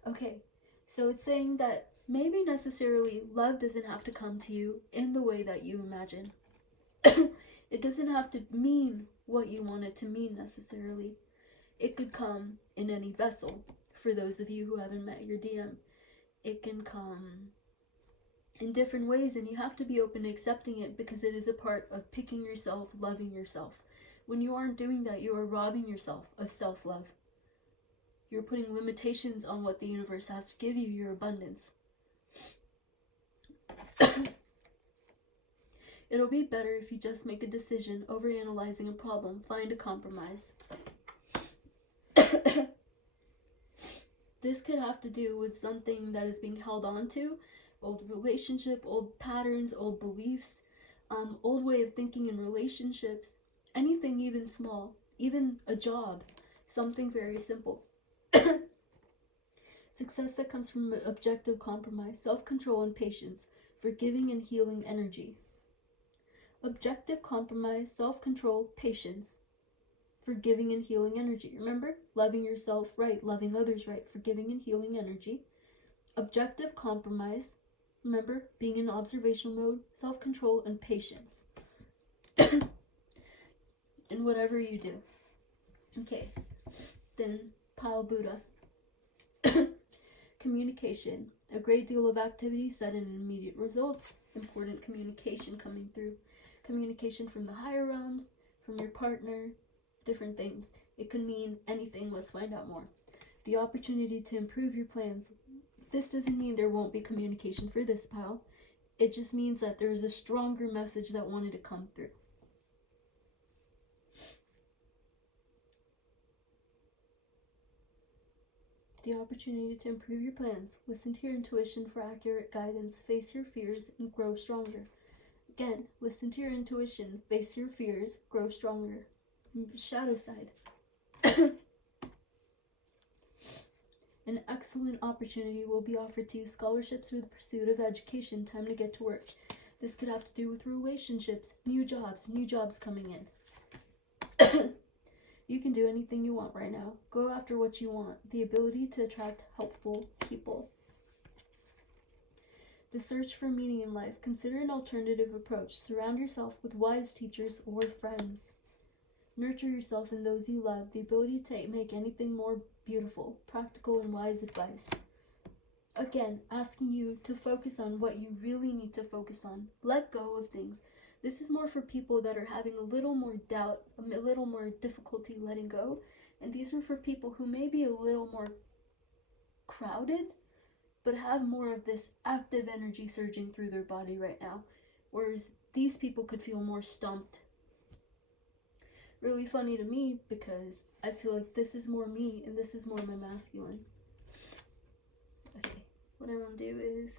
Okay, so it's saying that maybe necessarily love doesn't have to come to you in the way that you imagine. It doesn't have to mean what you want it to mean necessarily. It could come in any vessel. For those of you who haven't met your DM, it can come in different ways, and you have to be open to accepting it because it is a part of picking yourself, loving yourself. When you aren't doing that, you are robbing yourself of self-love. You're putting limitations on what the universe has to give you, your abundance. It'll be better if you just make a decision, overanalyzing a problem, find a compromise. This could have to do with something that is being held on to, old relationship, old patterns, old beliefs, old way of thinking in relationships, anything even small, even a job, something very simple. Success that comes from objective compromise, self-control and patience, forgiving and healing energy. Objective compromise, self-control, patience, forgiving and healing energy. Remember? Loving yourself right, loving others right, forgiving and healing energy. Objective compromise, remember, being in observational mode, self-control, and patience. In whatever you do. Okay, then pile Buddha. Communication. A great deal of activity, sudden and immediate results. Important communication coming through. Communication from the higher realms, from your partner, different things. It could mean anything. Let's find out more. The opportunity to improve your plans. This doesn't mean there won't be communication for this pile. It just means that there's a stronger message that wanted to come through. The opportunity to improve your plans. Listen to your intuition for accurate guidance. Face your fears and grow stronger. Again, listen to your intuition. Face your fears. Grow stronger. Shadow side. An excellent opportunity will be offered to you. Scholarships for the pursuit of education. Time to get to work. This could have to do with relationships, new jobs coming in. You can do anything you want right now. Go after what you want. The ability to attract helpful people. The search for meaning in life. Consider an alternative approach. Surround yourself with wise teachers or friends. Nurture yourself and those you love. The ability to make anything more beautiful. Practical and wise advice. Again, asking you to focus on what you really need to focus on. Let go of things. This is more for people that are having a little more doubt, a little more difficulty letting go. And these are for people who may be a little more crowded, but have more of this active energy surging through their body right now. Whereas these people could feel more stumped. Really funny to me because I feel like this is more me and this is more my masculine. Okay, what I want to do is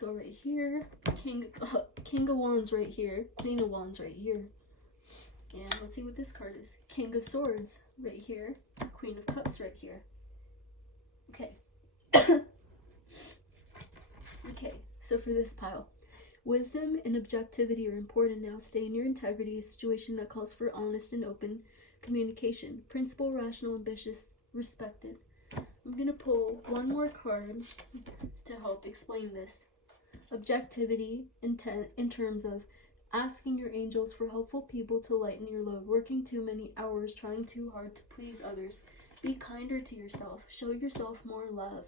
go right here. King of Wands right here. Queen of Wands right here. And let's see what this card is. King of Swords right here. Queen of Cups right here. Okay. Okay, so for this pile, wisdom and objectivity are important now. Stay in your integrity, a situation that calls for honest and open communication. Principled, rational, ambitious, respected. I'm going to pull one more card to help explain this. Objectivity in terms of asking your angels for helpful people to lighten your load, working too many hours, trying too hard to please others. Be kinder to yourself. Show yourself more love.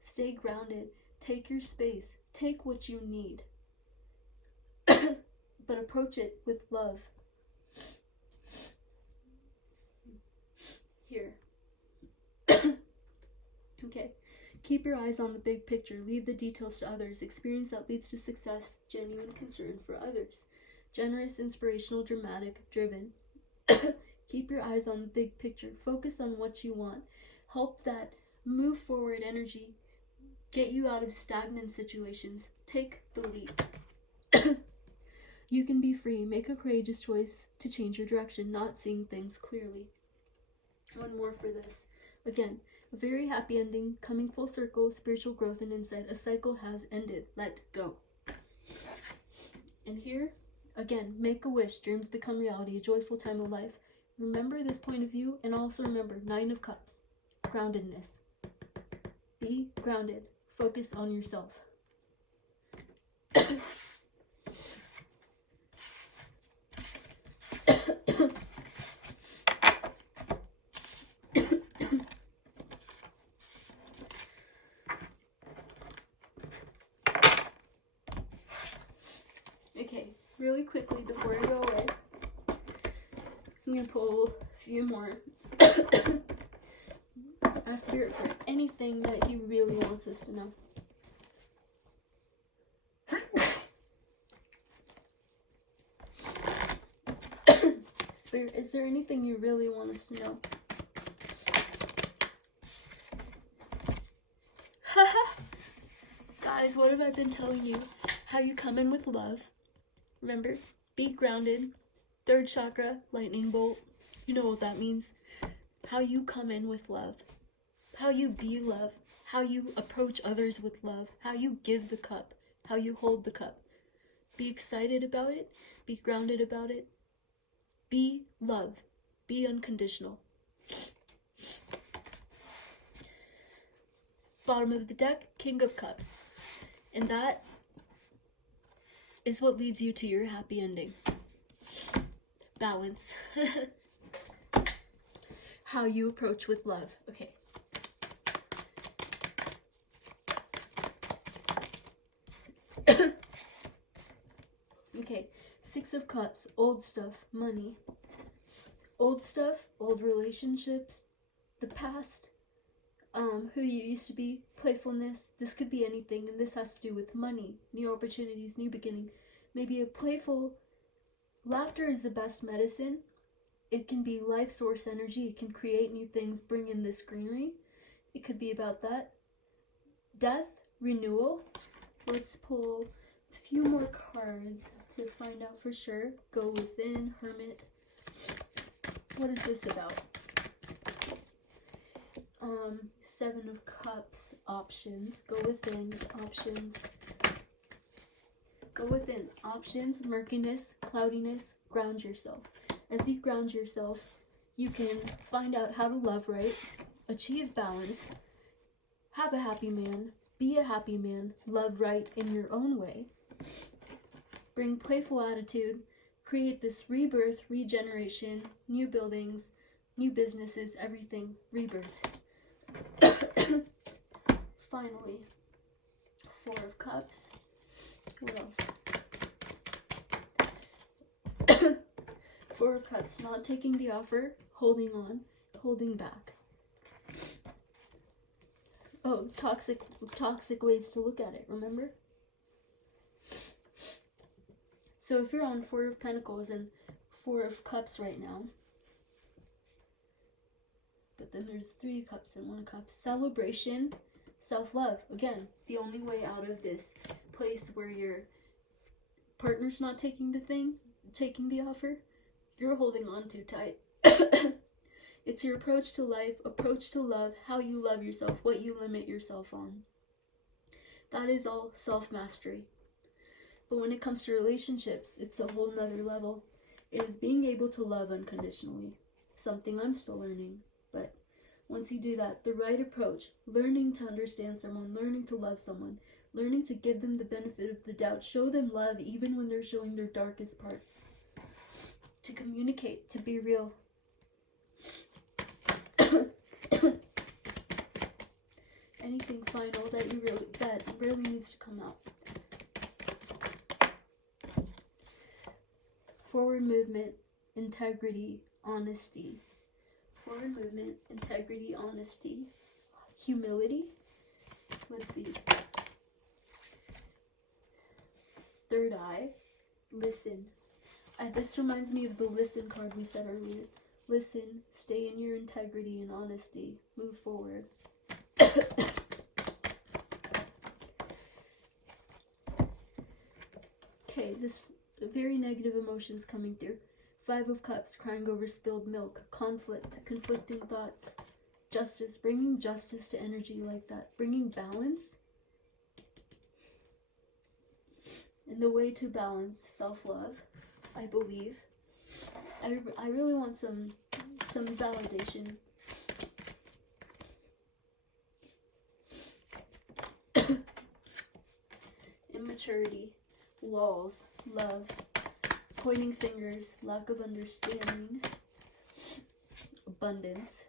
Stay grounded. Take your space. Take what you need. But approach it with love. Here. Okay. Keep your eyes on the big picture. Leave the details to others. Experience that leads to success. Genuine concern for others. Generous, inspirational, dramatic, driven. Keep your eyes on the big picture. Focus on what you want. Help that move forward energy get you out of stagnant situations. Take the leap. You can be free. Make a courageous choice to change your direction, not seeing things clearly. One more for this. Again, a very happy ending, coming full circle, spiritual growth and insight. A cycle has ended. Let go. And here, again, make a wish. Dreams become reality. A joyful time of life. Remember this point of view, and also remember 9 of Cups. Groundedness. Be grounded. Focus on yourself. Okay, really quickly before I go away, I'm going to pull a few more. Ask Spirit for anything that he really wants us to know. Spirit, is there anything you really want us to know? Guys, what have I been telling you? How you come in with love. Remember, be grounded. 3rd chakra, lightning bolt. You know what that means. How you come in with love. How you be love. How you approach others with love. How you give the cup. How you hold the cup. Be excited about it. Be grounded about it. Be love. Be unconditional. Bottom of the deck, King of Cups. And that is what leads you to your happy ending. Balance. How you approach with love. Okay. Okay. 6 of Cups. Old stuff. Money. Old stuff. Old relationships. The past. Who you used to be. Playfulness. This could be anything, and this has to do with money. New opportunities. New beginning. Maybe a playful... Laughter is the best medicine. It can be life source energy. It can create new things, bring in this greenery. It could be about that. Death, renewal. Let's pull a few more cards to find out for sure. Go within, Hermit. What is this about? 7 of Cups, options. Go within, options. Go within, options, murkiness, cloudiness. Ground yourself. As you ground yourself, you can find out how to love right, achieve balance, have a happy man, be a happy man, love right in your own way, bring playful attitude, create this rebirth, regeneration, new buildings, new businesses, everything, rebirth. Finally, 4 of Cups. What else? 4 of Cups, not taking the offer, holding on, holding back. Oh, toxic ways to look at it, remember? So if you're on 4 of Pentacles and 4 of Cups right now, but then there's 3 Cups and 1 of Cups, celebration, Self-love. Again, the only way out of this place where your partner's not taking the offer, you're holding on too tight. It's your approach to life, approach to love, how you love yourself, what you limit yourself on. That is all self-mastery. But when it comes to relationships, it's a whole nother level. It is being able to love unconditionally. Something I'm still learning. But once you do that, the right approach, learning to understand someone, learning to love someone, learning to give them the benefit of the doubt, show them love even when they're showing their darkest parts. To communicate, to be real. Anything final that really needs to come out. Forward movement, integrity, honesty. Forward movement, integrity, honesty, humility. Let's see. Third eye, listen. This reminds me of the listen card we said earlier. Listen, stay in your integrity and honesty. Move forward. Okay, this very negative emotions coming through. 5 of Cups, crying over spilled milk, conflict, conflicting thoughts, justice, bringing justice to energy like that, bringing balance. And the way to balance self-love, I believe. I really want some validation. Immaturity, walls, love, pointing fingers, lack of understanding, abundance.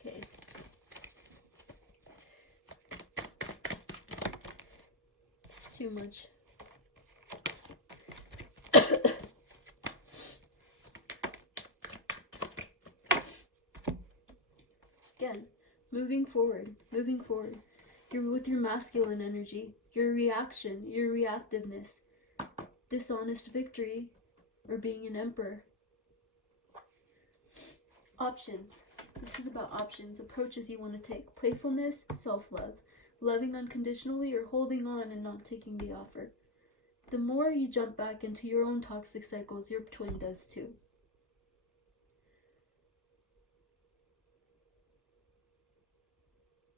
Okay. It's too much. Again, moving forward. You're with your masculine energy, your reaction, your reactiveness, dishonest victory, or being an emperor. Options. This is about options, approaches you want to take. Playfulness, self-love, loving unconditionally, or holding on and not taking the offer. The more you jump back into your own toxic cycles, your twin does too.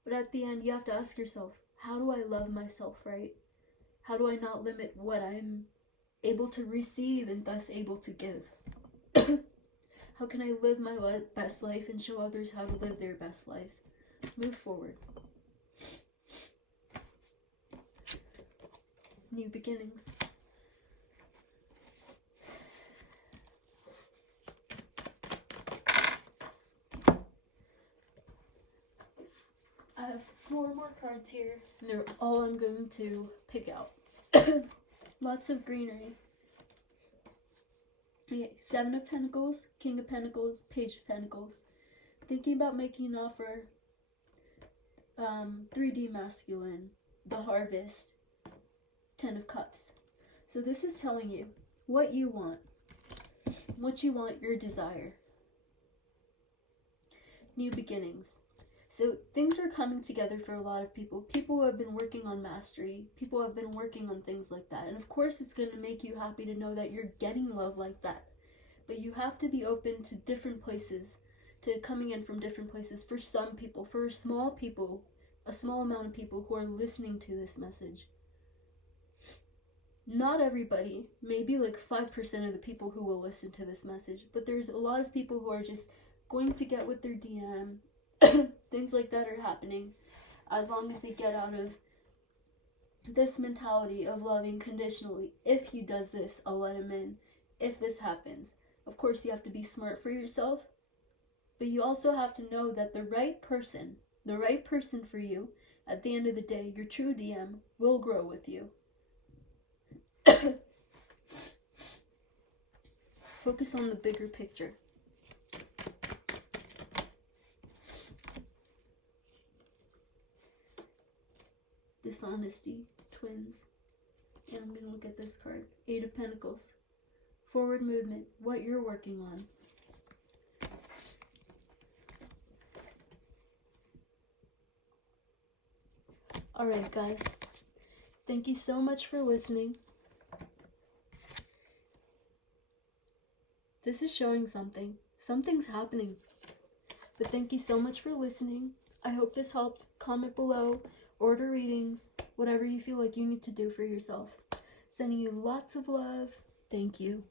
But at the end, you have to ask yourself, how do I love myself right? How do I not limit what I'm able to receive and thus able to give? How can I live my best life and show others how to live their best life? Move forward. New beginnings. I have four more cards here, and they're all I'm going to pick out. Lots of greenery. Okay, 7 of Pentacles, King of Pentacles, Page of Pentacles. Thinking about making an offer. 3D masculine, the Harvest, 10 of Cups. So this is telling you what you want, your desire. New beginnings. So things are coming together for a lot of people. People who have been working on mastery. People who have been working on things like that. And of course it's going to make you happy to know that you're getting love like that. But you have to be open to different places, to coming in from different places. For some people, for small people, a small amount of people who are listening to this message. Not everybody, maybe like 5% of the people who will listen to this message. But there's a lot of people who are just going to get with their DM. Things like that are happening as long as they get out of this mentality of loving conditionally. If he does this, I'll let him in. If this happens. Of course, you have to be smart for yourself, but you also have to know that the right person for you, at the end of the day, your true DM will grow with you. Focus on the bigger picture. Dishonesty, twins. And I'm going to look at this card. 8 of Pentacles. Forward movement, what you're working on. Alright, guys. Thank you so much for listening. This is showing something. Something's happening. But thank you so much for listening. I hope this helped. Comment below, order readings, whatever you feel like you need to do for yourself. Sending you lots of love. Thank you.